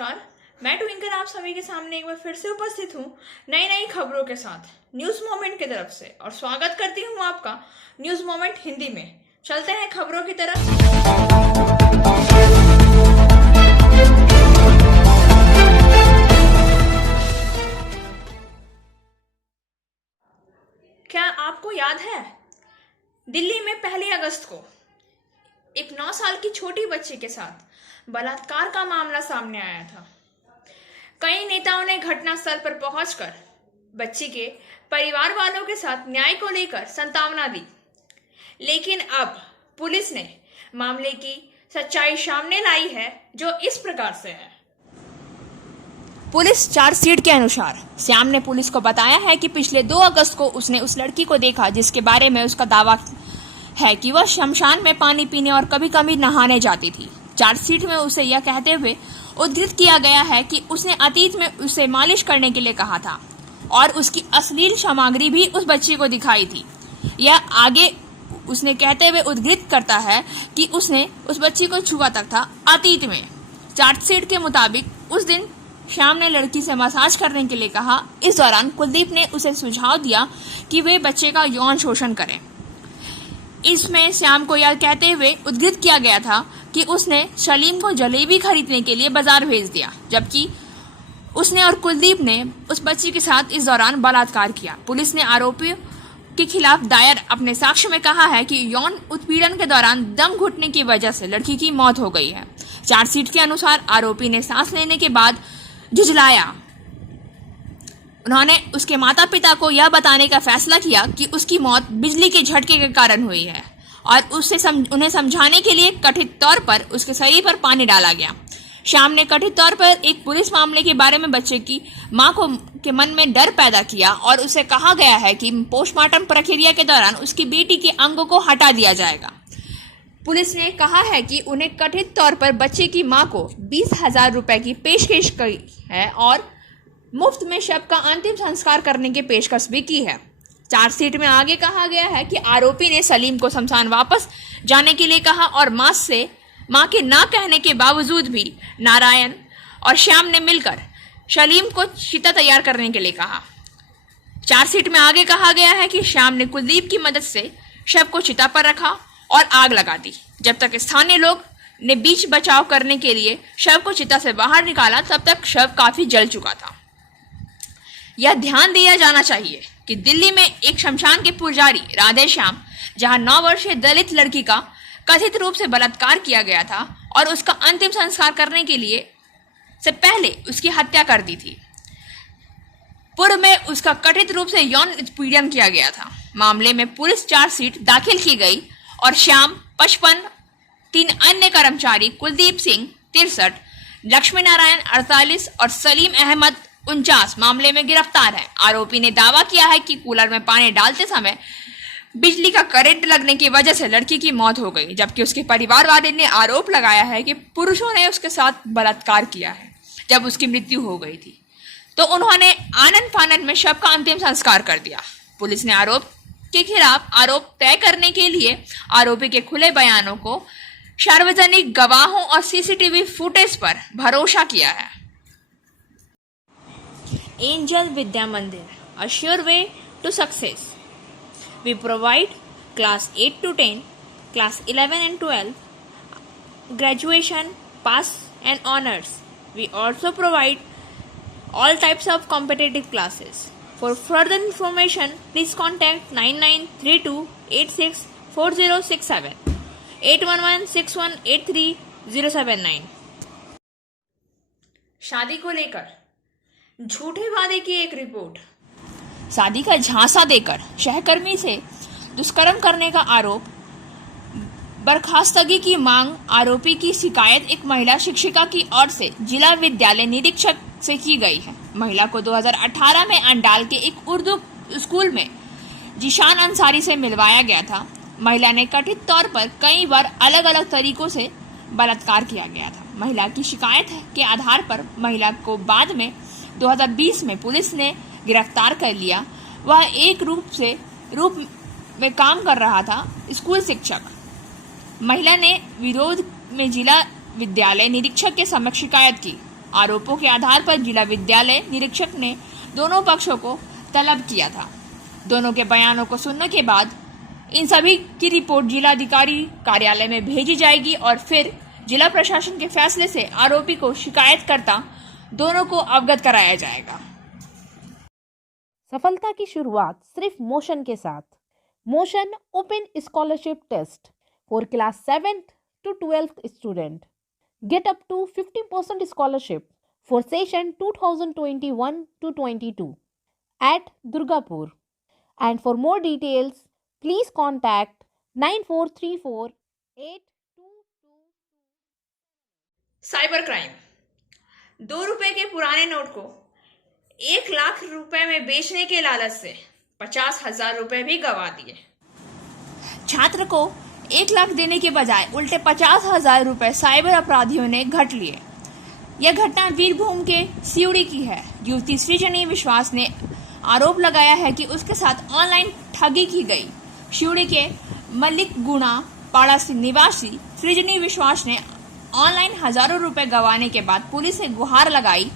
नमस्कार, मैं ट्विंकल आप सभी के सामने एक बार फिर से उपस्थित हूँ नई नई खबरों के साथ न्यूज़ मोमेंट की तरफ से और स्वागत करती हूँ आपका न्यूज़ मोमेंट हिंदी में। चलते हैं खबरों की तरफ। क्या आपको याद है दिल्ली में 1 अगस्त को एक 9 साल की छोटी बच्ची के साथ बलात्कार का मामला सामने आया था। कई नेताओं ने घटनास्थल पर पहुंचकर बच्ची के परिवार वालों के साथ न्याय को लेकर सांत्वना दी, लेकिन अब पुलिस ने मामले की सच्चाई सामने लाई है जो इस प्रकार से है। पुलिस चार्जशीट के अनुसार श्याम ने पुलिस को बताया है कि पिछले 2 अगस्त को उसने उस लड़की को देखा जिसके बारे में उसका दावा है कि वह शमशान में पानी पीने और कभी कभी नहाने जाती थी। चार्जशीट में उसे यह कहते हुए उद्धृत किया गया है कि उसने अतीत में उसे मालिश करने के लिए कहा था और उसकी अश्लील सामग्री भी उस बच्ची को दिखाई थी। यह आगे उसने कहते हुए उद्धृत करता है कि उसने उस बच्ची को छुआ तक था अतीत में। चार्जशीट के मुताबिक उस दिन श्याम ने लड़की से मसाज करने के लिए कहा। इस दौरान कुलदीप ने उसे सुझाव दिया कि वे बच्चे का यौन शोषण करें। इसमें श्याम को यह कहते हुए उद्धृत किया गया था कि उसने सलीम को जलेबी खरीदने के लिए बाजार भेज दिया, जबकि उसने और कुलदीप ने उस बच्ची के साथ इस दौरान बलात्कार किया। पुलिस ने आरोपियों के खिलाफ दायर अपने साक्ष्य में कहा है कि यौन उत्पीड़न के दौरान दम घुटने की वजह से लड़की की मौत हो गई है। चार्जशीट के अनुसार आरोपी ने सांस लेने के बाद झुंझलाया। उन्होंने उसके माता पिता को यह बताने का फैसला किया कि उसकी मौत बिजली के झटके के कारण हुई है और उन्हें समझाने के लिए कथित तौर पर उसके शरीर पर पानी डाला गया। श्याम ने कथित तौर पर एक पुलिस मामले के बारे में बच्चे की मां के मन में डर पैदा किया और उसे कहा गया है कि पोस्टमार्टम प्रक्रिया के दौरान उसकी बेटी के अंगों को हटा दिया जाएगा। पुलिस ने कहा है कि उन्हें कथित तौर पर बच्चे की मां को 20,000 रुपए की पेशकश की है और मुफ्त में शव का अंतिम संस्कार करने की पेशकश भी की है। चार्जशीट में आगे कहा गया है कि आरोपी ने सलीम को शमशान वापस जाने के लिए कहा और मां के ना कहने के बावजूद भी नारायण और श्याम ने मिलकर सलीम को चिता तैयार करने के लिए कहा। चार्जशीट में आगे कहा गया है कि श्याम ने कुलदीप की मदद से शव को चिता पर रखा और आग लगा दी। जब तक स्थानीय लोग ने बीच बचाव करने के लिए शव को चिता से बाहर निकाला, तब तक शव काफी जल चुका था। यह ध्यान दिया जाना चाहिए कि दिल्ली में एक शमशान के पुजारी राधे श्याम, जहां 9 वर्षीय दलित लड़की का कथित रूप से बलात्कार किया गया था और उसका अंतिम संस्कार करने के लिए से पहले उसकी हत्या कर दी थी। पूर्व में उसका कथित रूप से यौन उत्पीड़न किया गया था। मामले में पुलिस चार्जशीट दाखिल की गई और श्याम 55, 3 अन्य कर्मचारी कुलदीप सिंह 63, लक्ष्मी नारायण 48 और सलीम अहमद 49 मामले में गिरफ्तार है। आरोपी ने दावा किया है कि कूलर में पानी डालते समय बिजली का करंट लगने की वजह से लड़की की मौत हो गई, जबकि उसके परिवार वाले ने आरोप लगाया है कि पुरुषों ने उसके साथ बलात्कार किया है जब उसकी मृत्यु हो गई थी, तो उन्होंने आनन फानन में शव का अंतिम संस्कार कर दिया। पुलिस ने आरोप के खिलाफ आरोप तय करने के लिए आरोपी के खुले बयानों को, सार्वजनिक गवाहों और सीसीटीवी फुटेज पर भरोसा किया है। Angel Vidya Mandir, a sure way to success. We provide class 8 to 10, class 11 and 12, graduation, pass and honors. We also provide all types of competitive classes. For further information, please contact 9932864067, 8116183079. शादी को लेकर झूठे वादे की एक report. शादी का झांसा देकर सहकर्मी से दुष्कर्म करने का आरोप, बर्खास्तगी की मांग। आरोपी की शिकायत एक महिला शिक्षिका की ओर से जिला विद्यालय निरीक्षक से की गई है। महिला को 2018 में अंडाल के एक उर्दू स्कूल में जीशान अंसारी से मिलवाया गया था। महिला ने कथित तौर पर कई बार अलग अलग तरीकों से बलात्कार किया गया था। महिला की शिकायत के आधार पर महिला को बाद में 2020 में पुलिस ने गिरफ्तार कर लिया। वह एक रूप में काम कर रहा था, स्कूल शिक्षक। महिला ने विरोध में जिला विद्यालय निरीक्षक के समक्ष शिकायत की। आरोपों के आधार पर जिला विद्यालय निरीक्षक ने दोनों पक्षों को तलब किया था। दोनों के बयानों को सुनने के बाद इन सभी की रिपोर्ट जिलाधिकारी कार्यालय में भेजी जाएगी और फिर जिला प्रशासन के फैसले से आरोपी को शिकायतकर्ता दोनों को अवगत कराया जाएगा। सफलता की शुरुआत सिर्फ मोशन के साथ। Motion open scholarship test for class 7th to 12th student. Get up to 50% scholarship for session 2021-22 at Durgapur. And for more details, please contact 9434-8222. Cyber crime. 2 रुपए के पुराने नोट को 1 लाख रुपए में बेचने के लालच से 50,000 रुपए भी गंवा दिए। छात्र को 1 लाख देने के बजाय उल्टे 50,000 रुपए साइबर अपराधियों ने घट लिए। यह घटना वीरभूम के सिवड़ी की है। युवती सृजनी विश्वास ने आरोप लगाया है कि उसके साथ ऑनलाइन ठगी की गई। सिवड़ी के मलिक गुणा पाड़ा निवासी सृजनी विश्वास ने ऑनलाइन हजारों रुपए गंवाने के बाद पुलिस से गुहार लगाई।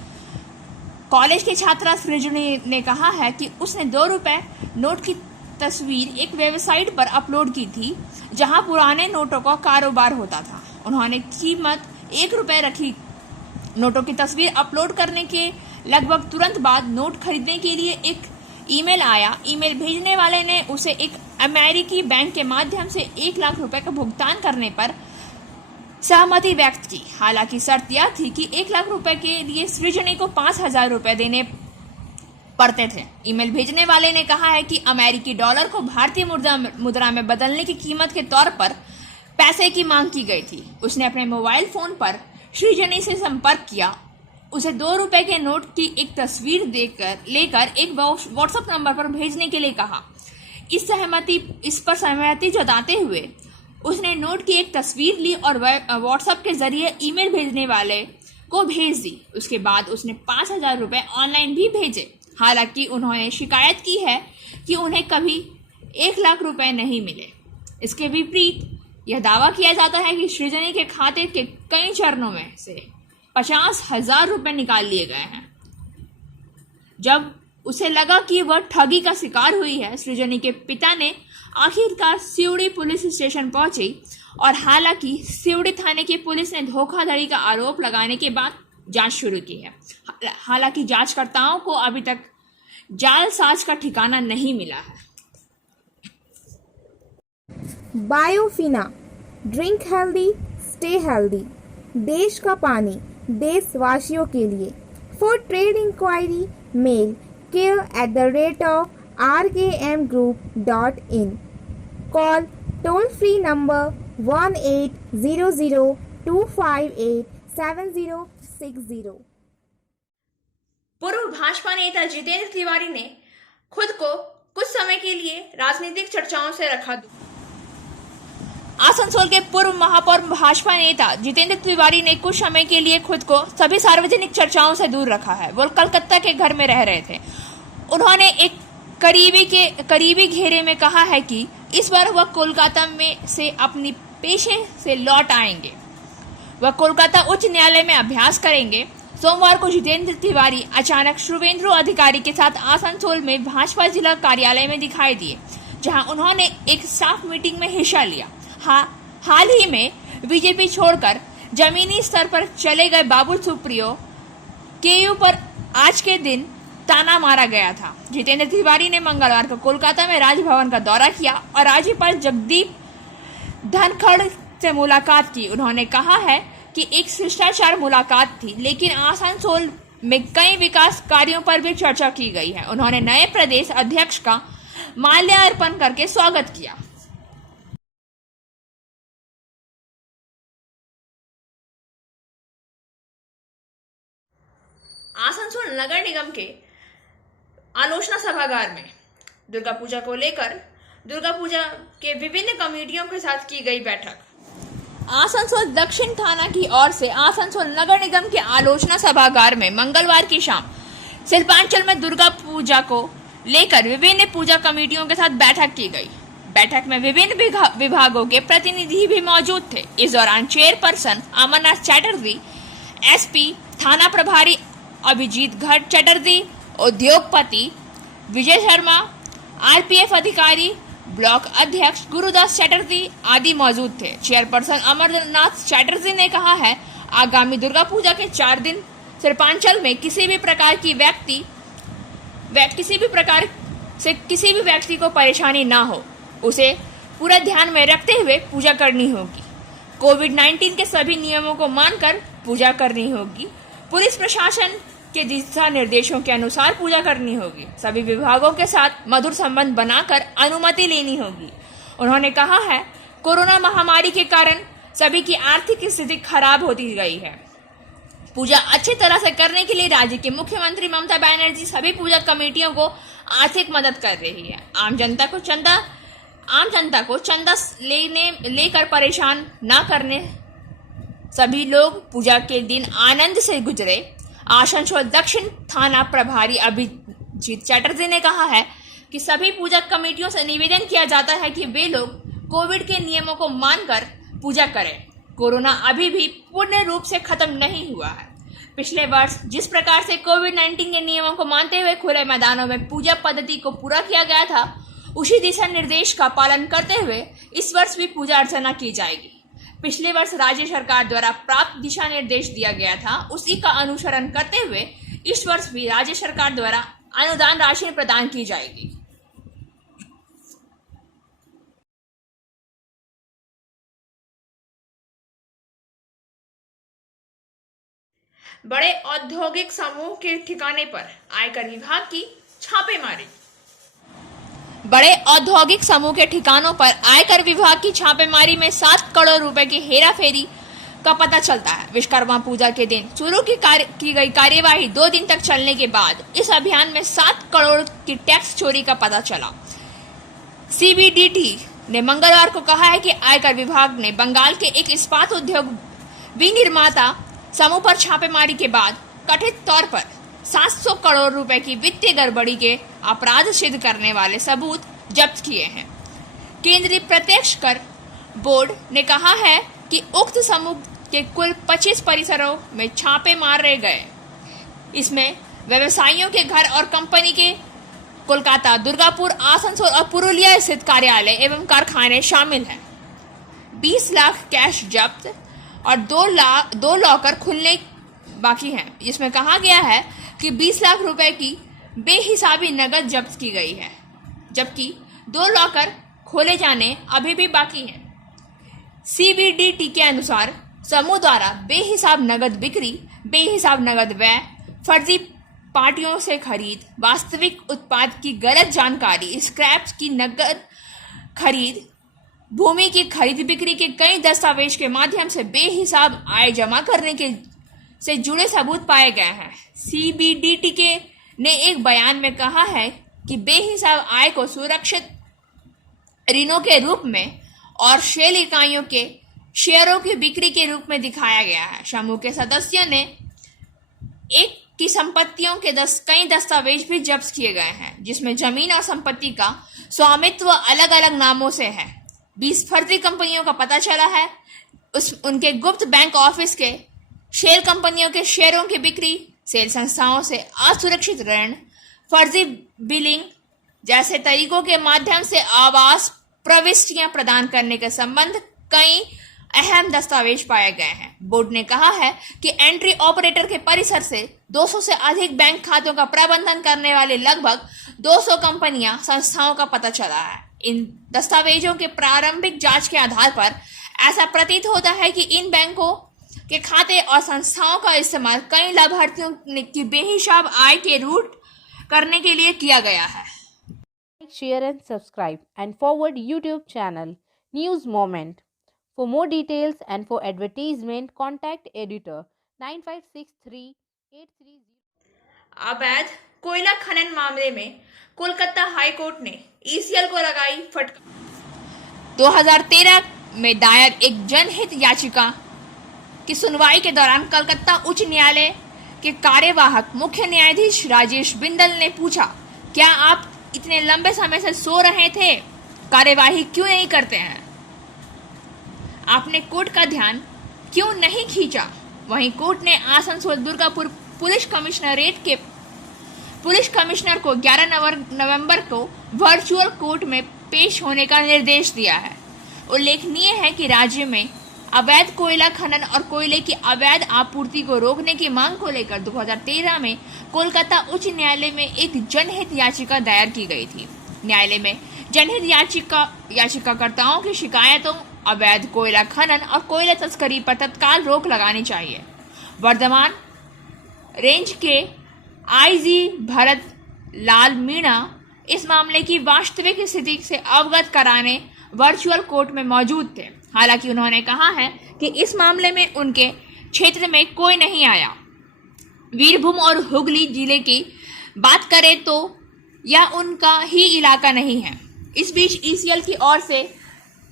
कॉलेज के छात्रा सृजनी ने कहा है कि उसने 2 रुपए नोट की तस्वीर एक वेबसाइट पर अपलोड की थी जहां पुराने नोटों का कारोबार होता था। उन्होंने कीमत 1 रुपए रखी। नोटों की तस्वीर अपलोड करने के लगभग तुरंत बाद नोट खरीदने के लिए एक ईमेल आया। ईमेल भेजने वाले ने उसे एक अमेरिकी बैंक के माध्यम से 1 लाख रुपए का भुगतान करने पर सहमति व्यक्त की। हालांकि शर्त यह थी कि 1 लाख रुपए के लिए सृजनी को 5,000 रुपए देने पड़ते थे। ईमेल भेजने वाले ने कहा है कि अमेरिकी डॉलर को भारतीय मुद्रा में बदलने की कीमत के तौर पर पैसे की मांग की गई थी। उसने अपने मोबाइल फोन पर सृजनी से संपर्क किया, उसे 2 रुपए के नोट की एक तस्वीर लेकर एक व्हाट्सएप नंबर पर भेजने के लिए कहा। इस पर सहमति जताते हुए उसने नोट की एक तस्वीर ली और व्हाट्सएप के जरिए ईमेल भेजने वाले को भेज दी। उसके बाद उसने 5,000 रुपए ऑनलाइन भी भेजे। हालांकि उन्होंने शिकायत की है कि उन्हें कभी 1 लाख रुपए नहीं मिले। इसके विपरीत यह दावा किया जाता है कि सृजनी के खाते के कई चरणों में से 50,000 रुपए निकाल लिए गए हैं। जब उसे लगा कि वह ठगी का शिकार हुई है, सृजनी के पिता ने आखिरकार सिवड़ी पुलिस स्टेशन पहुंची और हालांकि सिवड़ी थाने की पुलिस ने धोखाधड़ी का आरोप लगाने के बाद जांच शुरू की है। हालांकि जांचकर्ताओं को अभी तक जालसाज का ठिकाना नहीं मिला है। बायोफिना, ड्रिंक हेल्दी, स्टे हेल्दी। देश का पानी देशवासियों के लिए। For trade inquiry mail care@rkmgroup.in। Call toll free number 1800-258-7060। पूर्व भाजपा नेता जितेंद्र तिवारी ने खुद को कुछ समय के लिए राजनीतिक चर्चाओं से रखा। आसनसोल के पूर्व महापौर भाजपा नेता जितेंद्र तिवारी ने कुछ समय के लिए खुद को सभी सार्वजनिक चर्चाओं से दूर रखा है। वो कलकत्ता के घर में रह रहे थे। उन्होंने एक करीबी घेरे में कहा है कि इस बार वह कोलकाता में से अपनी पेशे से लौट आएंगे। वह कोलकाता उच्च न्यायालय में अभ्यास करेंगे। सोमवार को जितेंद्र तिवारी अचानक शुभेंदु अधिकारी के साथ आसनसोल में भाजपा जिला कार्यालय में दिखाई दिए, जहां उन्होंने एक स्टाफ मीटिंग में हिस्सा लिया। हाल ही में बीजेपी छोड़कर जमीनी स्तर पर चले गए बाबुल सुप्रियो केयू पर आज के दिन ताना मारा गया था। जितेंद्र तिवारी ने मंगलवार को कोलकाता में राजभवन का दौरा किया और राज्यपाल जगदीप धनखड़ से मुलाकात की। उन्होंने कहा है कि एक शिष्टाचार मुलाकात थी, लेकिन आसनसोल में कई विकास कार्यों पर भी चर्चा की गई है। उन्होंने नए प्रदेश अध्यक्ष का माल्यार्पण करके स्वागत किया। आसनसोल नगर निगम के आलोचना सभागार में दुर्गा पूजा को लेकर दुर्गा पूजा के विभिन्न कमेटियों के साथ की गई बैठक। आसनसोल दक्षिण थाना की ओर से आसनसोल नगर निगम के आलोचना सभागार में मंगलवार की शाम शिल्पांचल में दुर्गा पूजा को लेकर विभिन्न पूजा कमेटियों के साथ बैठक की गई। बैठक में विभिन्न विभागों के प्रतिनिधि भी मौजूद थे। इस दौरान चेयरपर्सन अमरनाथ चैटर्जी, एसपी थाना प्रभारी अभिजीत घट चटर्जी, उद्योगपति विजय शर्मा, आरपीएफ अधिकारी, ब्लॉक अध्यक्ष गुरुदास चटर्जी आदि मौजूद थे। चेयरपर्सन अमरनाथ चटर्जी ने कहा है, आगामी दुर्गा पूजा के 4 दिन सिरपांचल में किसी भी प्रकार को परेशानी ना हो, उसे पूरा ध्यान में रखते हुए पूजा करनी होगी। कोविड-19 के सभी नियमों को मानकर पूजा करनी होगी। पुलिस प्रशासन के दिशा निर्देशों के अनुसार पूजा करनी होगी। सभी विभागों के साथ मधुर संबंध बनाकर अनुमति लेनी होगी। उन्होंने कहा है, कोरोना महामारी के कारण सभी की आर्थिक स्थिति खराब होती गई है। पूजा अच्छी तरह से करने के लिए राज्य की मुख्यमंत्री ममता बनर्जी सभी पूजा कमेटियों को आर्थिक मदद कर रही है। आम जनता को चंदा लेकर परेशान न करने, सभी लोग पूजा के दिन आनंद से गुजरे। आसनसोल दक्षिण थाना प्रभारी अभिजीत चटर्जी ने कहा है कि सभी पूजा कमेटियों से निवेदन किया जाता है कि वे लोग कोविड के नियमों को मानकर पूजा करें। कोरोना अभी भी पूर्ण रूप से खत्म नहीं हुआ है। पिछले वर्ष जिस प्रकार से कोविड-19 के नियमों को मानते हुए खुले मैदानों में पूजा पद्धति को पूरा किया गया था, उसी दिशा निर्देश का पालन करते हुए इस वर्ष भी पूजा अर्चना की जाएगी। पिछले वर्ष राज्य सरकार द्वारा प्राप्त दिशा निर्देश दिया गया था, उसी का अनुसरण करते हुए इस वर्ष भी राज्य सरकार द्वारा अनुदान राशि प्रदान की जाएगी। बड़े औद्योगिक समूह के ठिकाने पर आयकर विभाग की छापेमारी। बड़े औद्योगिक समूह के ठिकानों पर आयकर विभाग की छापेमारी में 7 करोड़ रुपए की हेराफेरी का पता चलता है। विश्वकर्मा पूजा के दिन शुरू की गई कार्यवाही 2 दिन तक चलने के बाद इस अभियान में 7 करोड़ की टैक्स चोरी का पता चला। सीबीडीटी ने मंगलवार को कहा है कि आयकर विभाग ने बंगाल के एक इस्पात उद्योग विनिर्माता समूह पर छापेमारी के बाद कथित तौर पर 700 करोड़ रुपए की वित्तीय गड़बड़ी के अपराध सिद्ध करने वाले सबूत जब्त किए हैं। केंद्रीय प्रत्यक्ष कर बोर्ड ने कहा है कि उक्त समूह के कुल 25 परिसरों में छापे मारे गए। इसमें व्यवसायियों के घर और कंपनी के कोलकाता, दुर्गापुर, आसनसोल और पुरुलिया स्थित कार्यालय एवं कारखाने शामिल हैं। 20 लाख कैश जब्त और 2 लॉकर खुलने बाकी हैं, जिसमें कहा गया है कि 20 लाख रुपए की बेहिसाबी नकद जब्त की गई है, जबकि 2 लॉकर खोले जाने अभी भी बाकी हैं। सीबीडीटी के अनुसार समूह द्वारा बेहिसाब नकद बिक्री, बेहिसाब नकद व्यय, फर्जी पार्टियों से खरीद, वास्तविक उत्पाद की गलत जानकारी, स्क्रैप्स की नकद खरीद, भूमि की खरीद बिक्री के कई दस्तावेज के माध्यम से बेहिसाब आय जमा करने के से जुड़े सबूत पाए गए हैं। सीबीडीटी ने एक बयान में कहा है कि बेहिसाब आय को सुरक्षित ऋणों के रूप में और शेल इकाइयों के शेयरों की बिक्री के रूप में दिखाया गया है। समूह के सदस्यों ने एक की संपत्तियों के कई दस्तावेज भी जब्त किए गए हैं, जिसमें जमीन और संपत्ति का स्वामित्व अलग अलग नामों से है। 20 फर्जी कंपनियों का पता चला है। उनके गुप्त बैंक ऑफिस के शेल कंपनियों के शेयरों की बिक्री, सेल संस्थाओं से असुरक्षित ऋण, फर्जी बिलिंग जैसे तरीकों के माध्यम से आवास प्रविष्टियां प्रदान करने के संबंध कई अहम दस्तावेज पाए गए हैं। बोर्ड ने कहा है कि एंट्री ऑपरेटर के परिसर से 200 से अधिक बैंक खातों का प्रबंधन करने वाले लगभग 200 कंपनियां, संस्थाओं का पता चला है। इन दस्तावेजों के प्रारंभिक जांच के आधार पर ऐसा प्रतीत होता है कि इन बैंकों के खाते और संस्थाओं का इस्तेमाल कई लाभार्थियों की बेहिसाब आय के रूट करने के लिए किया गया है। Share and subscribe and forward YouTube channel News Moment. For more details and for advertisement, contact editor 956383. अवैध कोयला खनन मामले में कोलकाता हाई कोर्ट ने ईसीएल को लगाई फटकार। 2013 में दायर एक जनहित याचिका की सुनवाई के दौरान कलकत्ता उच्च न्यायालय के कार्यवाहक मुख्य न्यायाधीश राजेश बिंदल ने पूछा, क्या आप इतने लंबे समय से सो रहे थे? कार्यवाही क्यों नहीं करते हैं? आपने कोर्ट का ध्यान क्यों नहीं खींचा? वहीं कोर्ट ने आसनसोल दुर्गापुर पुलिस कमिश्नरेट के पुलिस कमिश्नर को 11 नवंबर को वर्चुअल कोर्ट में पेश होने का निर्देश दिया है। उल्लेखनीय है कि राज्य में अवैध कोयला खनन और कोयले की अवैध आपूर्ति को रोकने की मांग को लेकर 2013 में कोलकाता उच्च न्यायालय में एक जनहित याचिका दायर की गई थी। न्यायालय में जनहित याचिकाकर्ताओं की शिकायतों अवैध कोयला खनन और कोयला तस्करी पर तत्काल रोक लगानी चाहिए। वर्धमान रेंज के आईजी भरत लाल मीणा इस मामले की वास्तविक स्थिति से अवगत कराने वर्चुअल कोर्ट में मौजूद थे। हालांकि उन्होंने कहा है कि इस मामले में उनके क्षेत्र में कोई नहीं आया। वीरभूम और हुगली जिले की बात करें तो यह उनका ही इलाका नहीं है। इस बीच ईसीएल की ओर से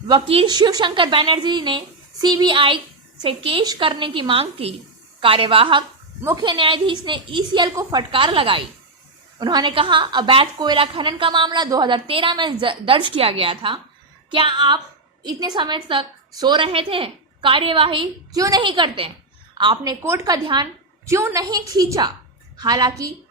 वकील शिवशंकर बैनर्जी ने सीबीआई से केस करने की मांग की। कार्यवाहक मुख्य न्यायाधीश ने ईसीएल को फटकार लगाई। उन्होंने कहा, अवैध कोयला खनन का मामला 2013 में दर्ज किया गया था। क्या आप इतने समय तक सो रहे थे? कार्यवाही क्यों नहीं करते? आपने कोर्ट का ध्यान क्यों नहीं खींचा? हालांकि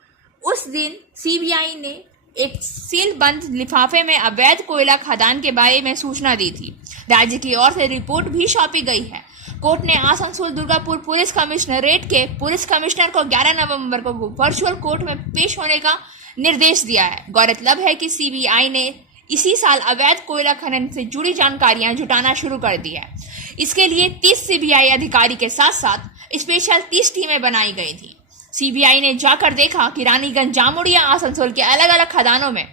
उस दिन सीबीआई ने एक सील बंद लिफाफे में अवैध कोयला खदान के बारे में सूचना दी थी। राज्य की ओर से रिपोर्ट भी सौंपी गई है। कोर्ट ने आसनसोल दुर्गापुर पुलिस कमिश्नरेट के पुलिस कमिश्नर को 11 नवंबर को वर्चुअल कोर्ट में पेश होने का निर्देश दिया है। गौरतलब है कि सीबीआई ने इसी साल अवैध कोयला खनन से जुड़ी जानकारियां जुटाना शुरू कर दी है। इसके लिए 30 सीबीआई अधिकारी के साथ साथ स्पेशल 30 टीमें बनाई गई थी। सीबीआई ने जाकर देखा कि रानीगंज, जामुड़ी या आसनसोल के अलग अलग खदानों में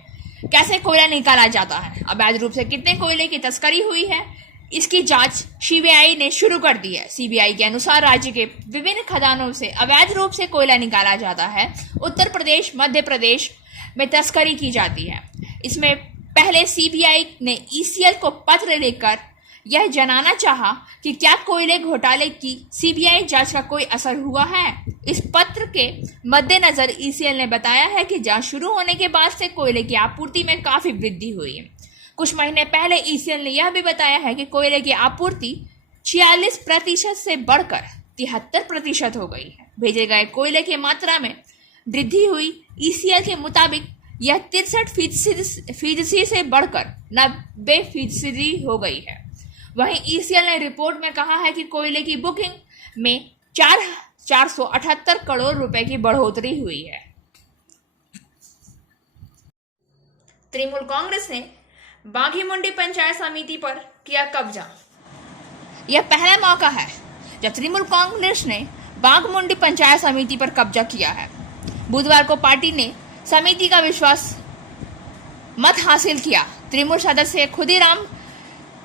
कैसे कोयला निकाला जाता है, अवैध रूप से कितने कोयले की तस्करी हुई है, इसकी जांच सीबीआई ने शुरू कर दी है। सीबीआई के अनुसार राज्य के विभिन्न खदानों से अवैध रूप से कोयला निकाला जाता है। उत्तर प्रदेश, मध्य प्रदेश में तस्करी की जाती है। इसमें पहले सीबीआई ने ईसीएल को पत्र लिखकर यह जनाना चाहा कि क्या कोयले घोटाले की सीबीआई जांच का कोई असर हुआ है। इस पत्र के मद्देनजर ईसीएल ने बताया है कि जांच शुरू होने के बाद से कोयले की आपूर्ति में काफी वृद्धि हुई है। कुछ महीने पहले ईसीएल ने यह भी बताया है कि कोयले की आपूर्ति 46% से बढ़कर 73% हो गई है। भेजे गए कोयले की मात्रा में वृद्धि हुई। ईसीएल के मुताबिक यह 63% से बढ़कर 90% हो गई है। वहीं ईसीएल ने रिपोर्ट में कहा है कि कोयले की बुकिंग में 478 करोड़ रुपए की बढ़ोतरी हुई है। तृणमूल कांग्रेस ने बाघी मुंडी पंचायत समिति पर किया कब्जा। यह पहला मौका है जब तृणमूल कांग्रेस ने बाघमुंडी पंचायत समिति पर कब्जा किया है। बुधवार को पार्टी ने समिति का विश्वास मत हासिल किया। तृणमूल सदस्य खुदीराम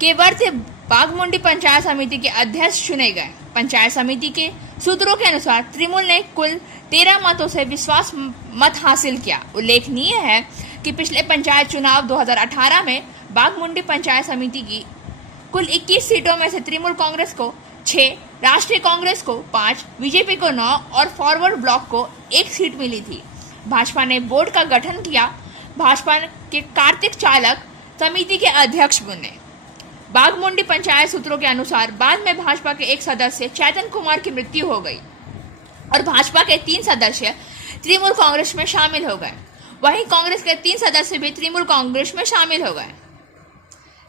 केवरते बाघमुंडी पंचायत समिति के अध्यक्ष चुने गए। पंचायत समिति के सूत्रों के अनुसार तृणमूल ने कुल 13 मतों से विश्वास मत हासिल किया। उल्लेखनीय है कि पिछले पंचायत चुनाव 2018 में बाघमुंडी पंचायत समिति की कुल 21 सीटों में से तृणमूल कांग्रेस को 6, राष्ट्रीय कांग्रेस को 5, बीजेपी को 9 और फॉरवर्ड ब्लॉक को 1 सीट मिली थी। भाजपा ने बोर्ड का गठन किया। भाजपा के कार्तिक चालक समिति के अध्यक्ष बने। बाघमुंडी पंचायत सूत्रों के अनुसार बाद में भाजपा के एक सदस्य चैतन कुमार की मृत्यु हो गई और भाजपा के 3 सदस्य तृणमूल कांग्रेस में शामिल हो गए। वहीं कांग्रेस के 3 सदस्य भी तृणमूल कांग्रेस में शामिल हो गए।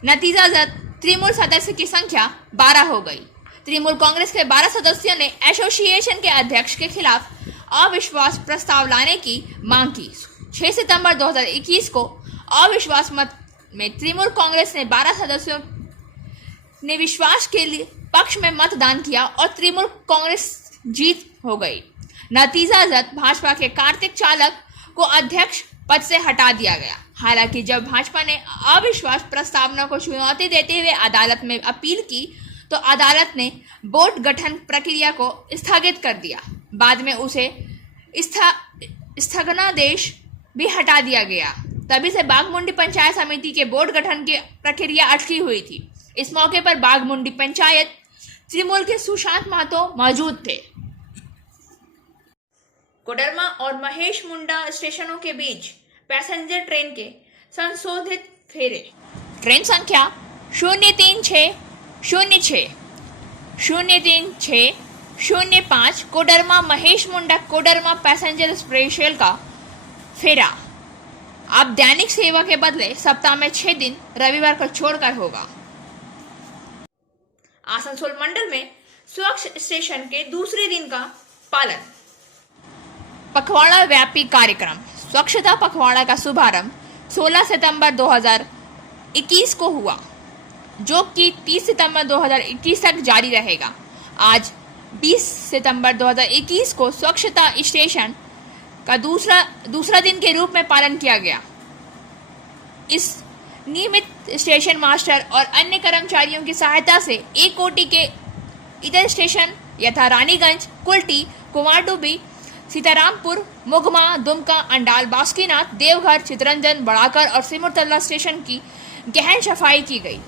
नतीजतन तृणमूल सदस्य की संख्या 12 हो गई। तृणमूल कांग्रेस के 12 सदस्यों ने एसोसिएशन के अध्यक्ष के खिलाफ अविश्वास प्रस्ताव लाने की मांग की। 6 सितंबर 2021 को अविश्वास मत में तृणमूल कांग्रेस ने 12 सदस्यों ने विश्वास के लिए पक्ष में मतदान किया और तृणमूल कांग्रेस जीत हो गई। नतीजतन भाजपा के कार्तिक चालक को अध्यक्ष पद से हटा दिया गया। हालांकि जब भाजपा ने अविश्वास प्रस्तावना को चुनौती देते हुए अदालत में अपील की तो अदालत ने बोर्ड गठन प्रक्रिया को स्थगित कर दिया। बाद में उसे स्थगनादेश भी हटा दिया गया। तभी से बाघमुंडी पंचायत समिति के बोर्ड गठन की प्रक्रिया अटकी हुई थी। इस मौके पर बाघमुंडी पंचायत तृणमूल के सुशांत महतो मौजूद थे। कोडरमा और महेश मुंडा स्टेशनों के बीच पैसेंजर ट्रेन के संशोधित फेरे। ट्रेन संख्या 03606 05 कोडरमा महेश मुंडा कोडरमा पैसेंजर स्पेशल का फेरा अब दैनिक सेवा के बदले सप्ताह में 6 दिन रविवार को छोड़कर होगा। आसनसोल मंडल में स्वच्छ स्टेशन के दूसरे दिन का पालन। पखवाड़ा व्यापी कार्यक्रम स्वच्छता पखवाड़ा का शुभारंभ 16 सितंबर 2021 को हुआ, जो कि 30 सितंबर 2021 तक जारी रहेगा। आज 20 सितंबर 2021 को स्वच्छता स्टेशन का दूसरा दिन के रूप में पालन किया गया। इस नियमित स्टेशन मास्टर और अन्य कर्मचारियों की सहायता से एक कोटि के इतर स्टेशन यथा रानीगंज, कुल्टी, कुमारडुबी, सीतारामपुर, मुगमा, दुमका, अंडाल, बासुकीनाथ, देवघर, चितरंजन, बड़ाकर और सिमुरतला स्टेशन की गहन सफाई की गई।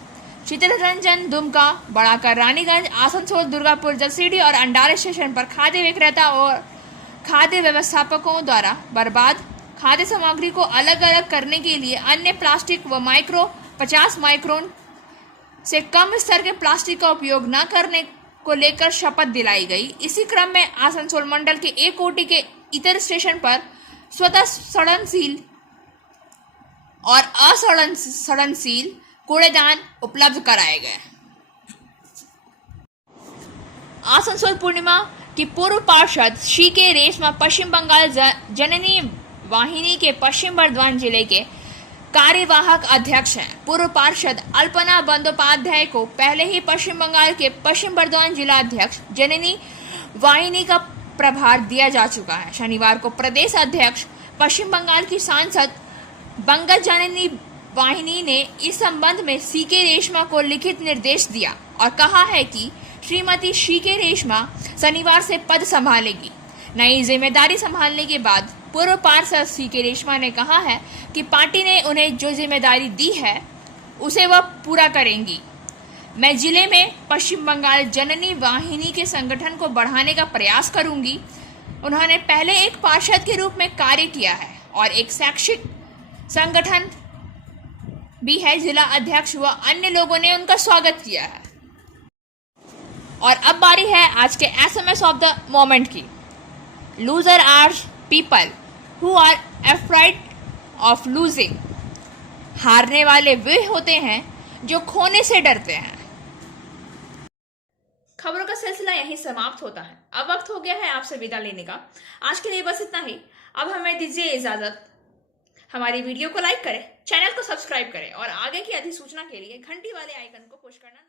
चितरंजन, दुमका, बड़ाकर, रानीगंज, आसनसोल, दुर्गापुर, जलसीडी और अंडाल स्टेशन पर खाद्य विक्रेता और खाद्य व्यवस्थापकों द्वारा बर्बाद खाद्य सामग्री को अलग अलग करने के लिए अन्य प्लास्टिक व 50 माइक्रोन से कम स्तर के प्लास्टिक का उपयोग न करने को लेकर शपथ दिलाई गई। इसी क्रम में आसनसोल मंडल के एक कोटि के इतर स्टेशन पर स्वतः सड़नशील और असड़नशील कूड़ेदान उपलब्ध कराए गए। आसनसोल पूर्णिमा की पूर्व पार्षद शीके रेशमा पश्चिम बंगाल जननी वाहिनी के पश्चिम बर्धमान जिले के कार्यवाहक अध्यक्ष हैं। पूर्व पार्षद अल्पना बंदोपाध्याय को पहले ही पश्चिम बंगाल के पश्चिम बर्धमान जिला अध्यक्ष जननी वाहिनी का प्रभार दिया जा चुका है। शनिवार को प्रदेश अध्यक्ष पश्चिम बंगाल की सांसद बंगज जननी वाहिनी ने इस संबंध में सीके रेशमा को लिखित निर्देश दिया और कहा है कि श्रीमती सीके रेशमा शनिवार से पद संभालेगी। नई जिम्मेदारी संभालने के बाद पूर्व पार्षद सीके रेशमा ने कहा है कि पार्टी ने उन्हें जो जिम्मेदारी दी है उसे वह पूरा करेंगी। मैं जिले में पश्चिम बंगाल जननी वाहिनी के संगठन को बढ़ाने का प्रयास करूंगी। उन्होंने पहले एक पार्षद के रूप में कार्य किया है और एक शैक्षिक संगठन भी है। जिला अध्यक्ष व अन्य लोगों ने उनका स्वागत किया है। और अब बारी है आज के SMS ऑफ द मोमेंट की। Loser are people who are afraid of losing. हारने वाले वे होते हैं जो खोने से डरते हैं। खबरों का सिलसिला यहीं समाप्त होता है। अब वक्त हो गया है आपसे विदा लेने का। आज के लिए बस इतना ही। अब हमें दीजिए इजाजत। हमारी वीडियो को लाइक करें, चैनल को सब्सक्राइब करें और आगे की अधिसूचना के लिए घंटी वाले आइकन को पुश करना